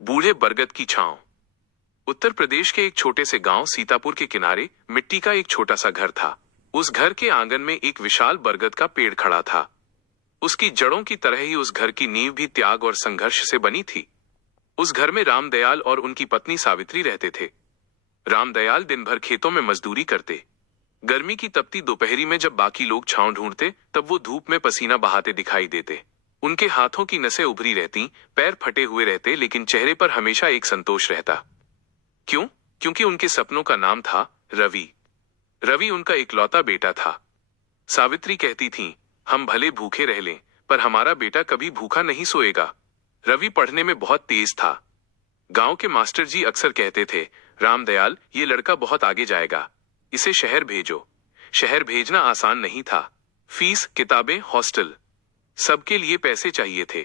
बूढ़े बरगद की छांव। उत्तर प्रदेश के एक छोटे से गांव सीतापुर के किनारे मिट्टी का एक छोटा सा घर था। उस घर के आंगन में एक विशाल बरगद का पेड़ खड़ा था। उसकी जड़ों की तरह ही उस घर की नींव भी त्याग और संघर्ष से बनी थी। उस घर में रामदयाल और उनकी पत्नी सावित्री रहते थे। रामदयाल दिन भर खेतों में मजदूरी करते। गर्मी की तपती दोपहरी में जब बाकी लोग छांव ढूंढते, तब वो धूप में पसीना बहाते दिखाई देते। उनके हाथों की नसें उभरी रहती, पैर फटे हुए रहते, लेकिन चेहरे पर हमेशा एक संतोष रहता। क्यों? क्योंकि उनके सपनों का नाम था रवि। रवि उनका इकलौता बेटा था। सावित्री कहती थीं, हम भले भूखे रह लें, पर हमारा बेटा कभी भूखा नहीं सोएगा। रवि पढ़ने में बहुत तेज था। गांव के मास्टर जी अक्सर कहते थे, रामदयाल, ये लड़का बहुत आगे जाएगा, इसे शहर भेजो। शहर भेजना आसान नहीं था। फीस, किताबें, हॉस्टल, सबके लिए पैसे चाहिए थे।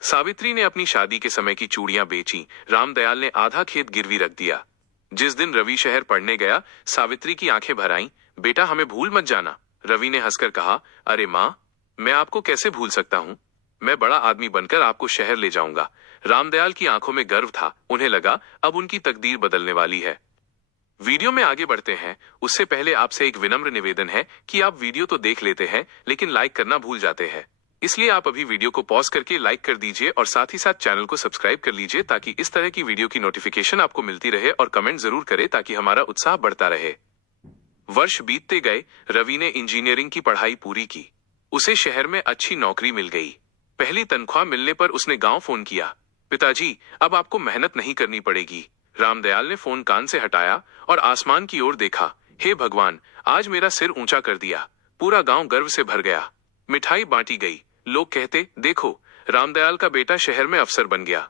सावित्री ने अपनी शादी के समय की चूड़ियां बेची। रामदयाल ने आधा खेत गिरवी रख दिया। जिस दिन रवि शहर पढ़ने गया, सावित्री की आंखें भर आईं। बेटा, हमें भूल मत जाना। रवि ने हंसकर कहा, अरे माँ, मैं आपको कैसे भूल सकता हूँ। मैं बड़ा आदमी बनकर आपको शहर ले जाऊंगा। रामदयाल की आंखों में गर्व था। उन्हें लगा अब उनकी तकदीर बदलने वाली है। वीडियो में आगे बढ़ते हैं, उससे पहले आपसे एक विनम्र निवेदन है कि आप वीडियो तो देख लेते हैं, लेकिन लाइक करना भूल जाते हैं। इसलिए आप अभी वीडियो को पॉज करके लाइक कर दीजिए और साथ ही साथ चैनल को सब्सक्राइब कर लीजिए, ताकि इस तरह की वीडियो की नोटिफिकेशन आपको मिलती रहे, और कमेंट जरूर करें ताकि हमारा उत्साह बढ़ता रहे। वर्ष बीतते गए। रवि ने इंजीनियरिंग की पढ़ाई पूरी की। उसे शहर में अच्छी नौकरी मिल गई। पहली तनख्वाह मिलने पर उसने गांव फोन किया, पिताजी, अब आपको मेहनत नहीं करनी पड़ेगी। रामदयाल ने फोन कान से हटाया और आसमान की ओर देखा। हे भगवान, आज मेरा सिर ऊंचा कर दिया। पूरा गांव गर्व से भर गया। मिठाई बांटी गई। लोग कहते, देखो, रामदयाल का बेटा शहर में अफसर बन गया।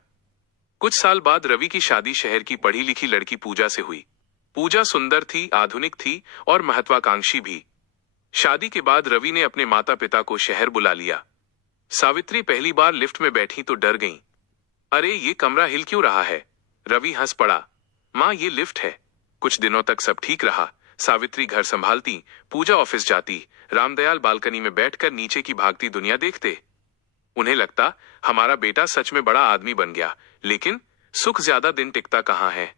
कुछ साल बाद रवि की शादी शहर की पढ़ी लिखी लड़की पूजा से हुई। पूजा सुंदर थी, आधुनिक थी और महत्वाकांक्षी भी। शादी के बाद रवि ने अपने माता पिता को शहर बुला लिया। सावित्री पहली बार लिफ्ट में बैठी तो डर गईं। अरे, ये कमरा हिल क्यों रहा है? रवि हंस पड़ा। माँ, ये लिफ्ट है। कुछ दिनों तक सब ठीक रहा। सावित्री घर संभालती, पूजा ऑफिस जाती, रामदयाल बालकनी में बैठकर नीचे की भागती दुनिया देखते। उन्हें लगता, हमारा बेटा सच में बड़ा आदमी बन गया। लेकिन सुख ज्यादा दिन टिकता कहाँ है।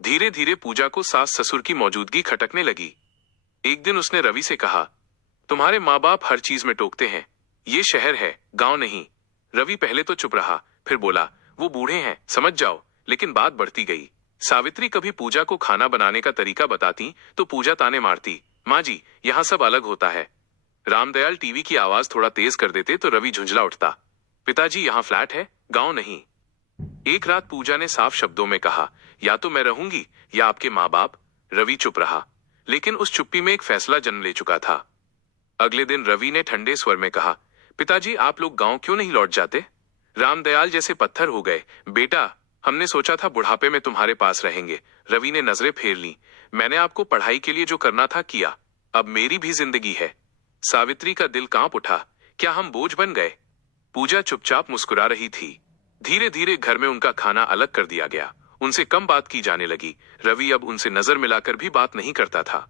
धीरे धीरे पूजा को सास ससुर की मौजूदगी खटकने लगी। एक दिन उसने रवि से कहा, तुम्हारे माँ बाप हर चीज में टोकते हैं। ये शहर है, गांव नहीं। रवि पहले तो चुप रहा, फिर बोला, वो बूढ़े हैं, समझ जाओ। लेकिन बात बढ़ती गई। सावित्री कभी पूजा को खाना बनाने का तरीका बताती तो पूजा ताने मारती, माँ जी, यहाँ सब अलग होता है। रामदयाल टीवी की आवाज थोड़ा तेज कर देते तो रवि झुंझला उठता, पिताजी, यहाँ फ्लैट है, गांव नहीं। एक रात पूजा ने साफ शब्दों में कहा, या तो मैं रहूंगी या आपके माँ बाप। रवि चुप रहा, लेकिन उस चुप्पी में एक फैसला जन्म ले चुका था। अगले दिन रवि ने ठंडे स्वर में कहा, पिताजी, आप लोग गांव क्यों नहीं लौट जाते? रामदयाल जैसे पत्थर हो गए। बेटा, हमने सोचा था बुढ़ापे में तुम्हारे पास रहेंगे। रवि ने नजरें फेर ली। मैंने आपको पढ़ाई के लिए जो करना था किया, अब मेरी भी जिंदगी है। सावित्री का दिल कांप उठा। क्या हम बोझ बन गए? पूजा चुपचाप मुस्कुरा रही थी। धीरे धीरे घर में उनका खाना अलग कर दिया गया। उनसे कम बात की जाने लगी। रवि अब उनसे नजर मिलाकर भी बात नहीं करता था।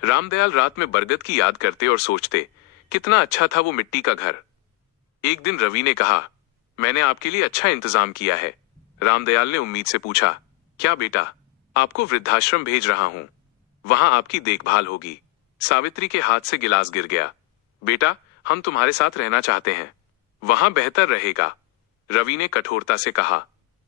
रामदयाल रात में बरगद की याद करते और सोचते, कितना अच्छा था वो मिट्टी का घर। एक दिन रवि ने कहा, मैंने आपके लिए अच्छा इंतजाम किया है। रामदयाल ने उम्मीद से पूछा, क्या बेटा? आपको वृद्धाश्रम भेज रहा हूं, वहां आपकी देखभाल होगी। सावित्री के हाथ से गिलास गिर गया। बेटा, हम तुम्हारे साथ रहना चाहते हैं, वहां बेहतर रहेगा, रवि ने कठोरता से कहा।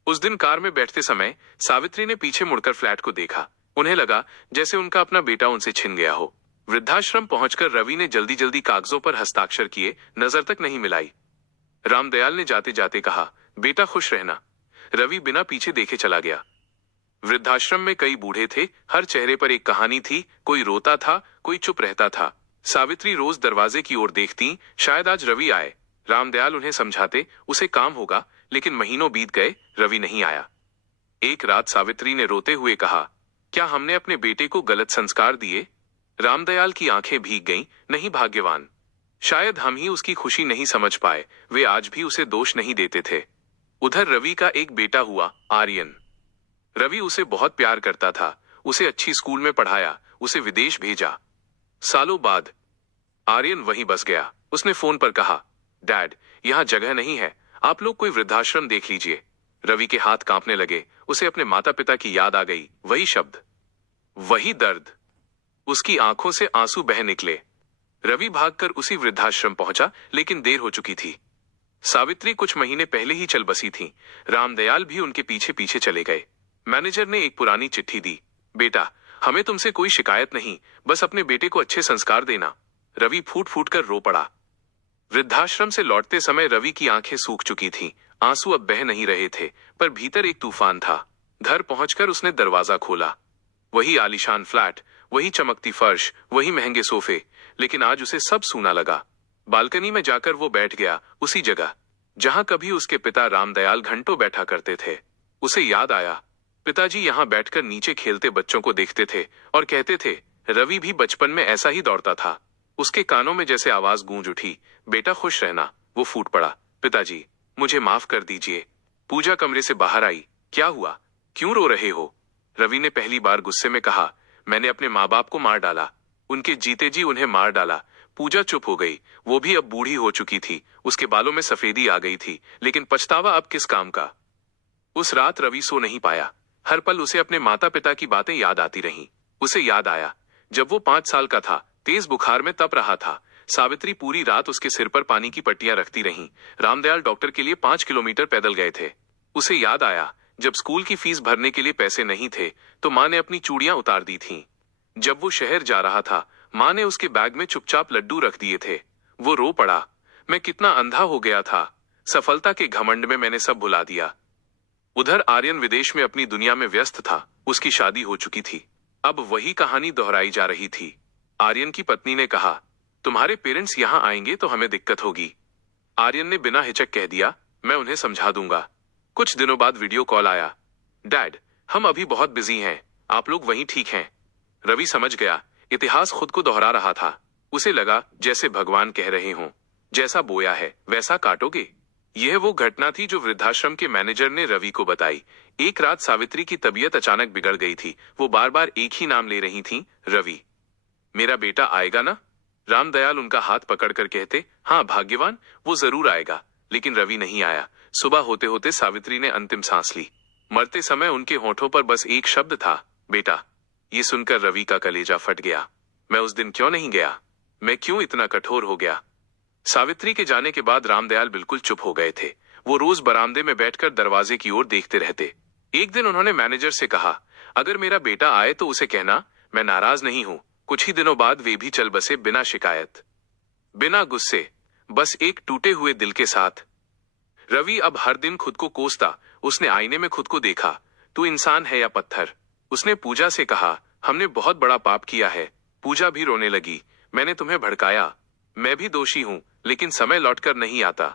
उस दिन कार में बैठते समय सावित्री ने पीछे मुड़कर फ्लैट को देखा। उन्हें लगा जैसे उनका अपना बेटा उनसे छिन गया हो। वृद्धाश्रम पहुंचकर रवि ने जल्दी जल्दी कागजों पर हस्ताक्षर किए, नजर तक नहीं मिलाई। रामदयाल ने जाते जाते कहा, बेटा खुश रहना। रवि बिना पीछे देखे चला गया। वृद्धाश्रम में कई बूढ़े थे, हर चेहरे पर एक कहानी थी। कोई रोता था, कोई चुप रहता था। सावित्री रोज दरवाजे की ओर देखती, शायद आज रवि आए। रामदयाल उन्हें समझाते, उसे काम होगा, लेकिन महीनों बीत गए, रवि नहीं आया। एक रात सावित्री ने रोते हुए कहा, क्या हमने अपने बेटे को गलत संस्कार दिए? रामदयाल की आंखें भीग गईं, नहीं भाग्यवान, शायद हम ही उसकी खुशी नहीं समझ पाए। वे आज भी उसे दोष नहीं देते थे। उधर रवि का एक बेटा हुआ, आर्यन। रवि उसे बहुत प्यार करता था। उसे अच्छी स्कूल में पढ़ाया, उसे विदेश भेजा। सालों बाद आर्यन वहीं बस गया। उसने फोन पर कहा, डैड, यहाँ जगह नहीं है, आप लोग कोई वृद्धाश्रम देख लीजिए। रवि के हाथ कांपने लगे। उसे अपने माता पिता की याद आ गई। वही शब्द, वही दर्द। उसकी आंखों से आंसू बह निकले। रवि भागकर उसी वृद्धाश्रम पहुंचा, लेकिन देर हो चुकी थी। सावित्री कुछ महीने पहले ही चल बसी थी। रामदयाल भी उनके पीछे पीछे चले गए। मैनेजर ने एक पुरानी चिट्ठी दी। बेटा, हमें तुमसे कोई शिकायत नहीं, बस अपने बेटे को अच्छे संस्कार देना। रवि फूट फूट कर रो पड़ा। वृद्धाश्रम से लौटते समय रवि की आंखें सूख चुकी थीं। आंसू अब बह नहीं रहे थे, पर भीतर एक तूफान था। घर पहुंचकर उसने दरवाजा खोला। वही आलीशान फ्लैट, वही चमकती फर्श, वही महंगे सोफे, लेकिन आज उसे सब सूना लगा। बालकनी में जाकर वो बैठ गया, उसी जगह जहां कभी उसके पिता रामदयाल घंटों बैठा करते थे। उसे याद आया, पिताजी यहां बैठकर नीचे खेलते बच्चों को देखते थे और कहते थे, रवि भी बचपन में ऐसा ही दौड़ता था। उसके कानों में जैसे आवाज गूंज उठी, बेटा खुश रहना। वो फूट पड़ा, पिताजी मुझे माफ कर दीजिए। पूजा कमरे से बाहर आई। क्या हुआ, क्यों रो रहे हो? रवि ने पहली बार गुस्से में कहा, मैंने अपने माँ बाप को मार डाला, उनके जीते जी उन्हें मार डाला। पूजा चुप हो गई। वो भी अब बूढ़ी हो चुकी थी, उसके बालों में सफेदी आ गई थी, लेकिन पछतावा अब किस काम का। उस रात रवि सो नहीं पाया। हर पल उसे अपने माता पिता की बातें याद आती रहीं। उसे याद आया जब वो 5 साल का था, तेज बुखार में तप रहा था। सावित्री पूरी रात उसके सिर पर पानी की पट्टियां रखती रहीं। रामदयाल डॉक्टर के लिए 5 किलोमीटर पैदल गए थे। उसे याद आया जब स्कूल की फीस भरने के लिए पैसे नहीं थे, तो माँ ने अपनी चूड़ियां उतार दी थीं। जब वो शहर जा रहा था, माँ ने उसके बैग में चुपचाप लड्डू रख दिए थे। वो रो पड़ा, मैं कितना अंधा हो गया था। सफलता के घमंड में मैंने सब भुला दिया। उधर आर्यन विदेश में अपनी दुनिया में व्यस्त था। उसकी शादी हो चुकी थी। अब वही कहानी दोहराई जा रही थी। आर्यन की पत्नी ने कहा, तुम्हारे पेरेंट्स यहाँ आएंगे तो हमें दिक्कत होगी। आर्यन ने बिना हिचक कह दिया, मैं उन्हें समझा दूंगा। कुछ दिनों बाद वीडियो कॉल आया। डैड, हम अभी बहुत बिजी हैं, आप लोग वहीं ठीक हैं? रवि समझ गया, इतिहास खुद को दोहरा रहा था। उसे लगा जैसे भगवान कह रहे हों, जैसा बोया है वैसा काटोगे। यह वो घटना थी जो वृद्धाश्रम के मैनेजर ने रवि को बताई। एक रात सावित्री की तबीयत अचानक बिगड़ गई थी। वो बार बार एक ही नाम ले रही थीं, रवि। मेरा बेटा आएगा ना? रामदयाल उनका हाथ पकड़कर कहते, हाँ भाग्यवान, वो जरूर आएगा। लेकिन रवि नहीं आया। सुबह होते होते सावित्री ने अंतिम सांस ली। मरते समय उनके होठों पर बस एक शब्द था, बेटा। ये सुनकर रवि का कलेजा फट गया। मैं उस दिन क्यों नहीं गया? मैं क्यों इतना कठोर हो गया? सावित्री के जाने के बाद रामदयाल बिल्कुल चुप हो गए थे। वो रोज बरामदे में बैठकर दरवाजे की ओर देखते रहते। एक दिन उन्होंने मैनेजर से कहा, अगर मेरा बेटा आए तो उसे कहना मैं नाराज नहीं हूं। कुछ ही दिनों बाद वे भी चल बसे, बिना शिकायत, बिना गुस्से, बस एक टूटे हुए दिल के साथ। रवि अब हर दिन खुद को कोसता। उसने आईने में खुद को देखा, तू इंसान है या पत्थर? उसने पूजा से कहा, हमने बहुत बड़ा पाप किया है। पूजा भी रोने लगी, मैंने तुम्हें भड़काया, मैं भी दोषी हूं, लेकिन समय लौटकर नहीं आता।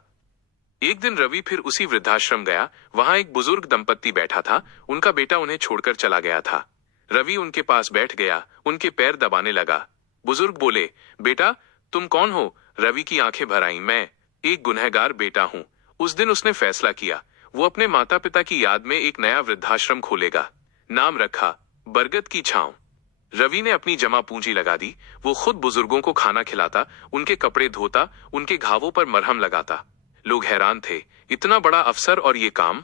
एक दिन रवि फिर उसी वृद्धाश्रम गया। वहां एक बुजुर्ग दंपत्ति बैठा था। उनका बेटा उन्हें छोड़कर चला गया था। रवि उनके पास बैठ गया, उनके पैर दबाने लगा। बुजुर्ग बोले, बेटा तुम कौन हो? रवि की आंखें भर आईं, मैं एक गुनहगार बेटा हूं। उस दिन उसने फैसला किया, वो अपने माता पिता की याद में एक नया वृद्धाश्रम खोलेगा। नाम रखा बरगद की छांव। रवि ने अपनी जमा पूंजी लगा दी। वो खुद बुजुर्गों को खाना खिलाता, उनके कपड़े धोता, उनके घावों पर मरहम लगाता। लोग हैरान थे, इतना बड़ा अफसर और ये काम।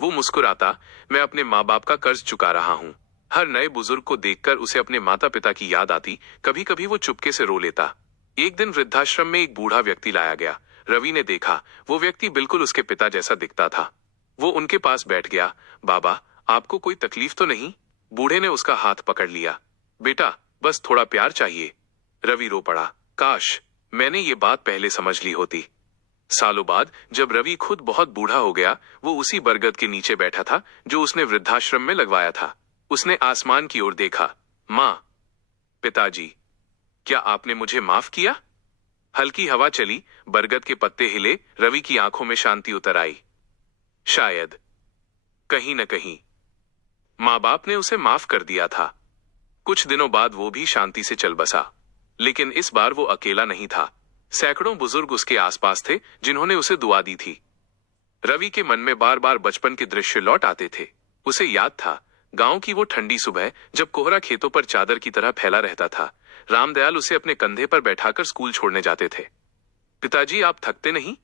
वो मुस्कुराता, मैं अपने माँ बाप का कर्ज चुका रहा हूँ। हर नए बुजुर्ग को देखकर उसे अपने माता पिता की याद आती। कभी कभी वो चुपके से रो लेता। एक दिन वृद्धाश्रम में एक बूढ़ा व्यक्ति लाया गया। रवि ने देखा, वो व्यक्ति बिल्कुल उसके पिता जैसा दिखता था। वो उनके पास बैठ गया। बाबा, आपको कोई तकलीफ तो नहीं? बूढ़े ने उसका हाथ पकड़ लिया। बेटा, बस थोड़ा प्यार चाहिए। रवि रो पड़ा, काश मैंने ये बात पहले समझ ली होती। सालों बाद जब रवि खुद बहुत बूढ़ा हो गया, वो उसी बरगद के नीचे बैठा था जो उसने वृद्धाश्रम में लगवाया था। उसने आसमान की ओर देखा। माँ, पिताजी, क्या आपने मुझे माफ किया? हल्की हवा चली, बरगद के पत्ते हिले, रवि की आंखों में शांति उतर आई। शायद कहीं न कहीं माँ बाप ने उसे माफ कर दिया था। कुछ दिनों बाद वो भी शांति से चल बसा। लेकिन इस बार वो अकेला नहीं था। सैकड़ों बुजुर्ग उसके आसपास थे जिन्होंने उसे दुआ दी थी। रवि के मन में बार बार बचपन के दृश्य लौट आते थे। उसे याद था गांव की वो ठंडी सुबह, जब कोहरा खेतों पर चादर की तरह फैला रहता था। रामदयाल उसे अपने कंधे पर बैठाकर स्कूल छोड़ने जाते थे। पिताजी, आप थकते नहीं?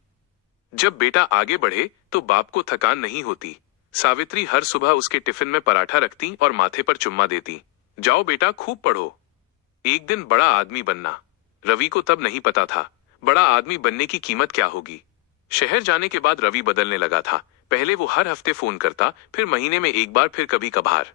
जब बेटा आगे बढ़े तो बाप को थकान नहीं होती। सावित्री हर सुबह उसके टिफिन में पराठा रखती और माथे पर चुम्मा देती। जाओ बेटा, खूब पढ़ो, एक दिन बड़ा आदमी बनना। रवि को तब नहीं पता था बड़ा आदमी बनने की कीमत क्या होगी। शहर जाने के बाद रवि बदलने लगा था। पहले वो हर हफ्ते फोन करता, फिर महीने में एक बार, फिर कभी कभार।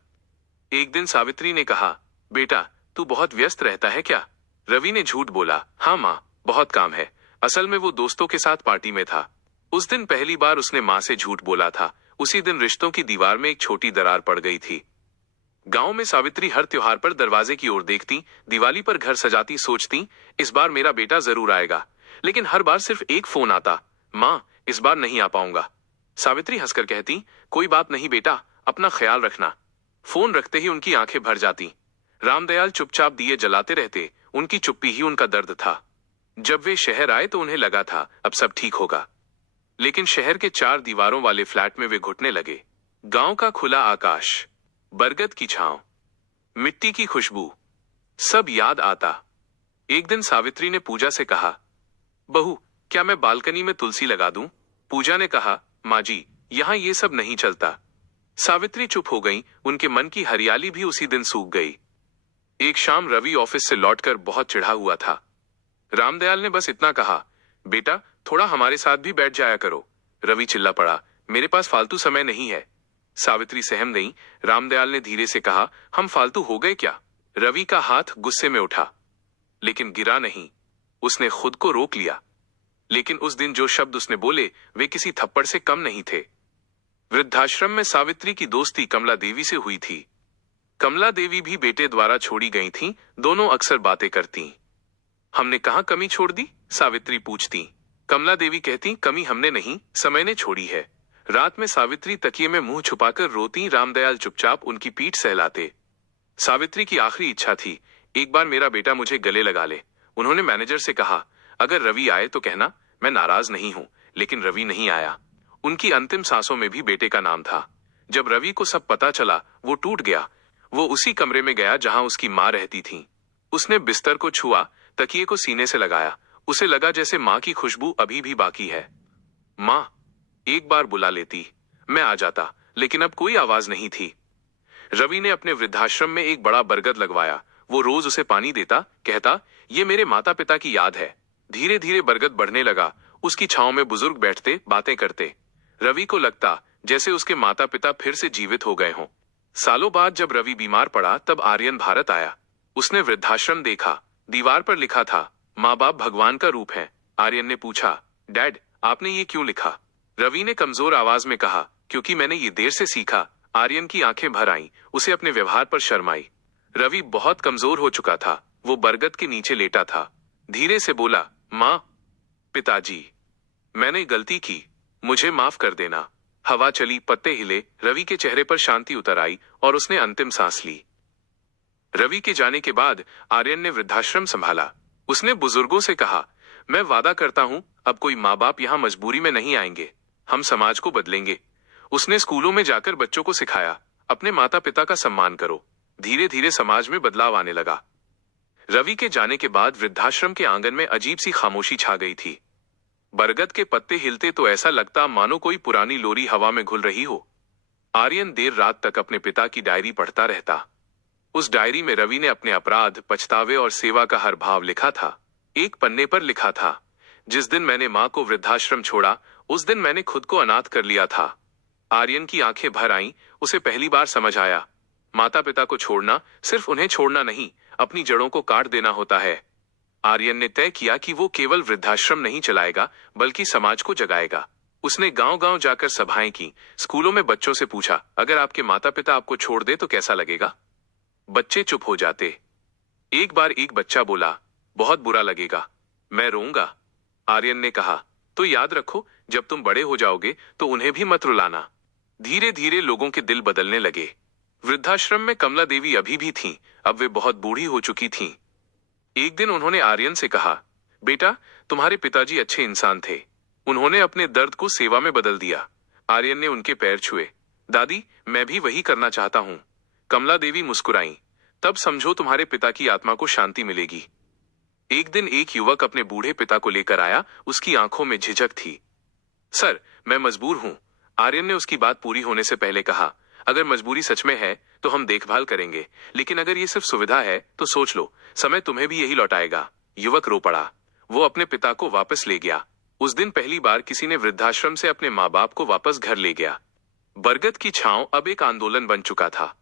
एक दिन सावित्री ने कहा, बेटा तू बहुत व्यस्त रहता है क्या? रवि ने झूठ बोला, हाँ माँ, बहुत काम है। असल में वो दोस्तों के साथ पार्टी में था। उस दिन पहली बार उसने माँ से झूठ बोला था। उसी दिन रिश्तों की दीवार में एक छोटी दरार पड़ गई थी। गांव में सावित्री हर त्योहार पर दरवाजे की ओर देखती, दिवाली पर घर सजाती, सोचती इस बार मेरा बेटा जरूर आएगा। लेकिन हर बार सिर्फ एक फोन आता, माँ इस बार नहीं आ पाऊंगा। सावित्री हंसकर कहती, कोई बात नहीं बेटा, अपना ख्याल रखना। फोन रखते ही उनकी आंखें भर जाती। रामदयाल चुपचाप दिए जलाते रहते, उनकी चुप्पी ही उनका दर्द था। जब वे शहर आए तो उन्हें लगा था अब सब ठीक होगा, लेकिन शहर के 4 दीवारों वाले फ्लैट में वे घुटने लगे। गांव का खुला आकाश, बरगद की छांव, मिट्टी की खुशबू, सब याद आता। एक दिन सावित्री ने पूजा से कहा, बहू क्या मैं बालकनी में तुलसी लगा दूं? पूजा ने कहा, माँ जी यहां ये सब नहीं चलता। सावित्री चुप हो गई, उनके मन की हरियाली भी उसी दिन सूख गई। एक शाम रवि ऑफिस से लौटकर बहुत चिढ़ा हुआ था। रामदयाल ने बस इतना कहा, बेटा थोड़ा हमारे साथ भी बैठ जाया करो। रवि चिल्ला पड़ा, मेरे पास फालतू समय नहीं है। सावित्री सहम गई। रामदयाल ने धीरे से कहा, हम फालतू हो गए क्या? रवि का हाथ गुस्से में उठा, लेकिन गिरा नहीं। उसने खुद को रोक लिया। लेकिन उस दिन जो शब्द उसने बोले वे किसी थप्पड़ से कम नहीं थे। वृद्धाश्रम में सावित्री की दोस्ती कमला देवी से हुई थी। कमला देवी भी बेटे द्वारा छोड़ी गई थीं। दोनों अक्सर बातें करती। हमने कहाँ कमी छोड़ दी? सावित्री पूछती। कमला देवी कहती, कमी हमने नहीं, समय ने छोड़ी है। रात में सावित्री तकिए में मुंह छुपाकर रोती, रामदयाल चुपचाप उनकी पीठ सहलाते। सावित्री की आखिरी इच्छा थी, एक बार मेरा बेटा मुझे गले लगा ले। उन्होंने मैनेजर से कहा, अगर रवि आए तो कहना मैं नाराज नहीं हूं। लेकिन रवि नहीं आया। उनकी अंतिम सांसों में भी बेटे का नाम था। जब रवि को सब पता चला वो टूट गया। वो उसी कमरे में गया जहां उसकी माँ रहती थी। उसने बिस्तर को छुआ, तकिए को सीने से लगाया। उसे लगा जैसे माँ की खुशबू अभी भी बाकी है। माँ, एक बार बुला लेती, मैं आ जाता। लेकिन अब कोई आवाज नहीं थी। रवि ने अपने वृद्धाश्रम में एक बड़ा बरगद लगवाया। वो रोज उसे पानी देता, कहता, ये मेरे माता पिता की याद है। धीरे धीरे बरगद बढ़ने लगा। उसकी छांव में बुजुर्ग बैठते, बातें करते। रवि को लगता जैसे उसके माता पिता फिर से जीवित हो गए हों। सालों बाद जब रवि बीमार पड़ा तब आर्यन भारत आया। उसने वृद्धाश्रम देखा। दीवार पर लिखा था, माँ बाप भगवान का रूप है। आर्यन ने पूछा, डैड आपने ये क्यों लिखा? रवि ने कमजोर आवाज में कहा, क्योंकि मैंने ये देर से सीखा। आर्यन की आंखें भर आईं। उसे अपने व्यवहार पर शर्म आई। रवि बहुत कमजोर हो चुका था। वो बरगद के नीचे लेटा था। धीरे से बोला, माँ, पिताजी, मैंने गलती की, मुझे माफ कर देना। हवा चली, पत्ते हिले। रवि के चेहरे पर शांति उतर आई और उसने अंतिम सांस ली। रवि के जाने के बाद आर्यन ने वृद्धाश्रम संभाला। उसने बुजुर्गों से कहा, मैं वादा करता हूं अब कोई माँ बाप यहाँ मजबूरी में नहीं आएंगे। हम समाज को बदलेंगे। उसने स्कूलों में जाकर बच्चों को सिखाया, अपने माता पिता का सम्मान करो। धीरे धीरे समाज में बदलाव आने लगा। रवि के जाने के बाद वृद्धाश्रम के आंगन में अजीब सी खामोशी छा गई थी। बरगद के पत्ते हिलते तो ऐसा लगता मानो कोई पुरानी लोरी हवा में घुल रही हो। आर्यन देर रात तक अपने पिता की डायरी पढ़ता रहता। उस डायरी में रवि ने अपने अपराध, पछतावे और सेवा का हर भाव लिखा था। एक पन्ने पर लिखा था, जिस दिन मैंने माँ को वृद्धाश्रम छोड़ा उस दिन मैंने खुद को अनाथ कर लिया था। आर्यन की आंखें भर आईं। उसे पहली बार समझ आया, माता पिता को छोड़ना सिर्फ उन्हें छोड़ना नहीं, अपनी जड़ों को काट देना होता है। आर्यन ने तय किया कि वो केवल वृद्धाश्रम नहीं चलाएगा बल्कि समाज को जगाएगा। उसने गांव-गांव जाकर सभाएं की, स्कूलों में बच्चों से पूछा, अगर आपके माता पिता आपको छोड़ दे तो कैसा लगेगा? बच्चे चुप हो जाते। एक बार एक बच्चा बोला, बहुत बुरा लगेगा, मैं रोऊंगा। आर्यन ने कहा, तो याद रखो जब तुम बड़े हो जाओगे तो उन्हें भी मत रुलाना। धीरे धीरे लोगों के दिल बदलने लगे। वृद्धाश्रम में कमला देवी अभी भी थीं। अब वे बहुत बूढ़ी हो चुकी थीं। एक दिन उन्होंने आर्यन से कहा, बेटा तुम्हारे पिताजी अच्छे इंसान थे। उन्होंने अपने दर्द को सेवा में बदल दिया। आर्यन ने उनके पैर छुए। दादी मैं भी वही करना चाहता हूँ। कमला देवी मुस्कुराई। तब समझो तुम्हारे पिता की आत्मा को शांति मिलेगी। एक दिन एक युवक अपने बूढ़े पिता को लेकर आया। उसकी आंखों में झिझक थी। सर मैं मजबूर हूं, आर्यन ने उसकी बात पूरी होने से पहले कहा, अगर मजबूरी सच में है तो हम देखभाल करेंगे, लेकिन अगर ये सिर्फ सुविधा है तो सोच लो, समय तुम्हें भी यही लौटाएगा। युवक रो पड़ा। वो अपने पिता को वापस ले गया। उस दिन पहली बार किसी ने वृद्धाश्रम से अपने माँ बाप को वापस घर ले गया। बरगद की छांव अब एक आंदोलन बन चुका था।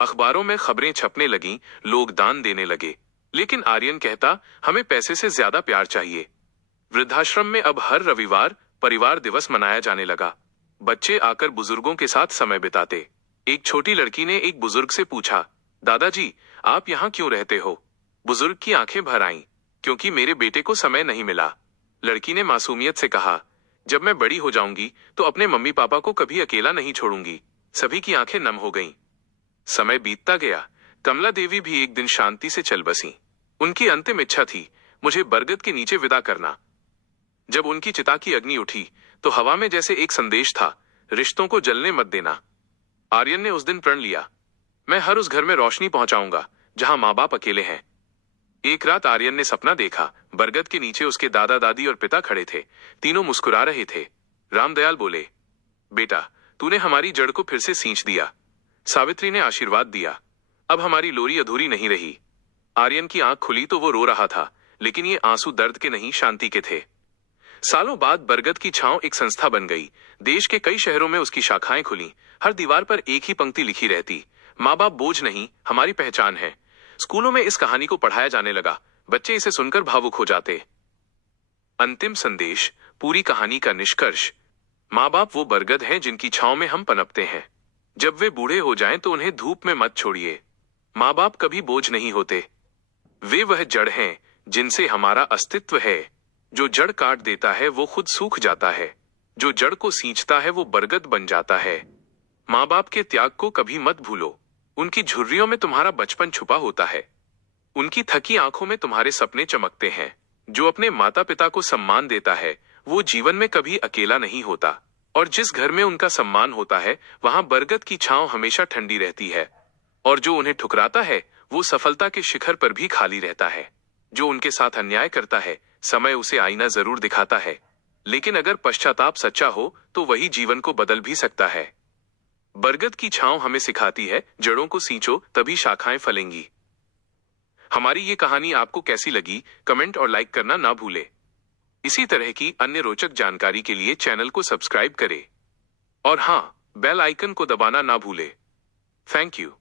अखबारों में खबरें छपने लगीं, लोग दान देने लगे, लेकिन आर्यन कहता, हमें पैसे से ज्यादा प्यार चाहिए। वृद्धाश्रम में अब हर रविवार परिवार दिवस मनाया जाने लगा। बच्चे आकर बुजुर्गों के साथ समय बिताते। एक छोटी लड़की ने एक बुजुर्ग से पूछा, दादाजी आप यहाँ क्यों रहते हो? बुजुर्ग की आंखें भर आईं, क्योंकि मेरे बेटे को समय नहीं मिला। लड़की ने मासूमियत से कहा, जब मैं बड़ी हो जाऊंगी तो अपने मम्मी पापा को कभी अकेला नहीं छोड़ूंगी। सभी की आंखें नम हो गईं। समय बीतता गया। कमला देवी भी एक दिन शांति से चल बसी। उनकी अंतिम इच्छा थी, मुझे बरगद के नीचे विदा करना। जब उनकी चिता की अग्नि उठी तो हवा में जैसे एक संदेश था, रिश्तों को जलने मत देना। आर्यन ने उस दिन प्रण लिया, मैं हर उस घर में रोशनी पहुंचाऊंगा जहां माँ बाप अकेले हैं। एक रात आर्यन ने सपना देखा, बरगद के नीचे उसके दादा दादी और पिता खड़े थे। तीनों मुस्कुरा रहे थे। रामदयाल बोले, बेटा तूने हमारी जड़ को फिर से सींच दिया। सावित्री ने आशीर्वाद दिया, अब हमारी लोरी अधूरी नहीं रही। आर्यन की आंख खुली तो वो रो रहा था, लेकिन ये आंसू दर्द के नहीं, शांति के थे। सालों बाद बरगद की छांव एक संस्था बन गई। देश के कई शहरों में उसकी शाखाएं खुली। हर दीवार पर एक ही पंक्ति लिखी रहती, माँ बाप बोझ नहीं, हमारी पहचान है। स्कूलों में इस कहानी को पढ़ाया जाने लगा। बच्चे इसे सुनकर भावुक हो जाते। अंतिम संदेश, पूरी कहानी का निष्कर्ष, माँ बाप वो बरगद हैं जिनकी छांव में हम पनपते हैं। जब वे बूढ़े हो जाएं तो उन्हें धूप में मत छोड़िए। माँ बाप कभी बोझ नहीं होते। वे वह जड़ हैं जिनसे हमारा अस्तित्व है। जो जड़ काट देता है वो खुद सूख जाता है। जो जड़ को सींचता है वो बरगद बन जाता है। माँ बाप के त्याग को कभी मत भूलो। उनकी झुर्रियों में तुम्हारा बचपन छुपा होता है। उनकी थकी आंखों में तुम्हारे सपने चमकते हैं। जो अपने माता पिता को सम्मान देता है वो जीवन में कभी अकेला नहीं होता। और जिस घर में उनका सम्मान होता है वहां बरगद की छांव हमेशा ठंडी रहती है। और जो उन्हें ठुकराता है वो सफलता के शिखर पर भी खाली रहता है। जो उनके साथ अन्याय करता है समय उसे आईना जरूर दिखाता है, लेकिन अगर पश्चाताप सच्चा हो तो वही जीवन को बदल भी सकता है। बरगद की छांव हमें सिखाती है, जड़ों को सींचो तभी शाखाएं फलेंगी। हमारी ये कहानी आपको कैसी लगी, कमेंट और लाइक करना ना भूले। इसी तरह की अन्य रोचक जानकारी के लिए चैनल को सब्सक्राइब करें और हाँ, बेल आइकन को दबाना ना भूले। Thank you.